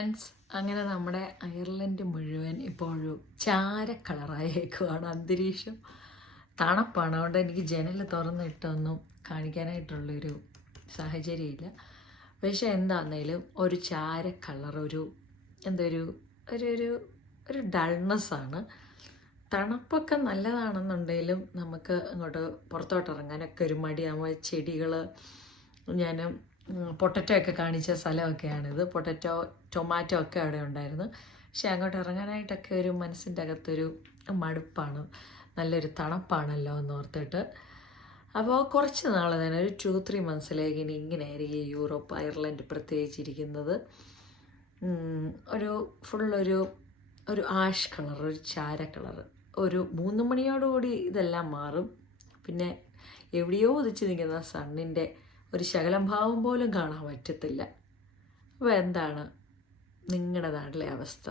Friends അങ്ങനെ നമ്മുടെ Ireland മുഴുവൻ ഇപ്പോഴും ചാര കളറായേക്കുവാണ് അന്തരീക്ഷം. തണുപ്പാണ് അതുകൊണ്ട് എനിക്ക് ജനൽ തുറന്നിട്ടൊന്നും കാണിക്കാനായിട്ടുള്ളൊരു സാഹചര്യമില്ല. പക്ഷെ എന്താണെങ്കിലും ഒരു ചാര കളർ ഒരു എന്തൊരു ഒരു ഒരു ഒരു ഡൾനെസ്സാണ്. തണുപ്പൊക്കെ നല്ലതാണെന്നുണ്ടെങ്കിലും നമുക്ക് അങ്ങോട്ട് പുറത്തോട്ട് ഇറങ്ങാനൊക്കെ ഒരു മടിയാകുമ്പോൾ ചെടികൾ ഞാൻ പൊട്ടറ്റോ ഒക്കെ കാണിച്ച സ്ഥലമൊക്കെയാണിത്. പൊട്ടറ്റോ ടൊമാറ്റോ ഒക്കെ അവിടെ ഉണ്ടായിരുന്നു. പക്ഷെ അങ്ങോട്ട് ഇറങ്ങാനായിട്ടൊക്കെ ഒരു മനസ്സിന്റെ അകത്തൊരു മടുപ്പാണ്. നല്ലൊരു തണുപ്പാണല്ലോ എന്ന് ഓർത്തിട്ട്. അപ്പോൾ കുറച്ച് നാൾ തന്നെ ഒരു ടു ത്രീ മന്ത്സിലേക്ക് ഇനി ഇങ്ങനെ ആയിരിക്കും യൂറോപ്പ് അയർലൻഡ് പ്രത്യേകിച്ചിരിക്കുന്നത്. ഒരു ഫുള്ളൊരു ഒരു ആഷ് കളർ ഒരു ചാര കളർ. ഒരു മൂന്ന് മണിയോടുകൂടി ഇതെല്ലാം മാറും. പിന്നെ എവിടെയോ ഉദിച്ച് നിൽക്കുന്ന സണ്ണിന്റെ ഒരു ശകലം ഭാവം പോലും കാണാൻ പറ്റത്തില്ല. അപ്പോൾ എന്താണ് നിങ്ങളുടെ നാട്ടിലെ അവസ്ഥ?